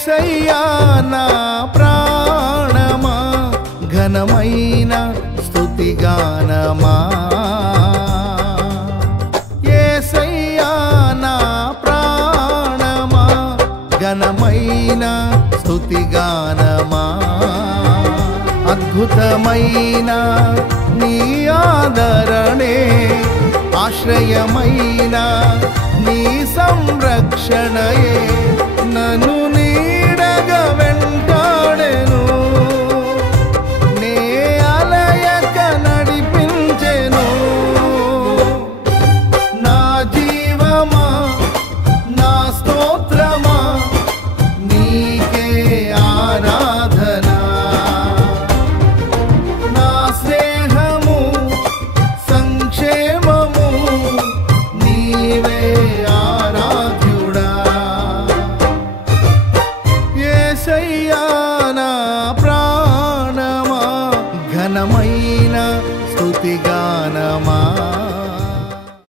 యేసయ్యా నా ప్రాణమా ఘనమైన స్తుతిగానమా యేసయ్యా నా ప్రాణమా ఘనమైన స్తుతిగానమా అద్భుతమైన నీ ఆదరణే ఆశ్రయమైన నీ సంరక్షణయే నన్ను నీడగా వెంటాడెను నే అలయక నడిపించెను నా జీవమా నా స్తోత్రమా నీకే ఆరాధన నా స్నేహము సంక్షేమము నీవే ఆరాధ్యుడా యేసయ్యా నా ప్రాణమా ఘనమైన స్తుతిగానమా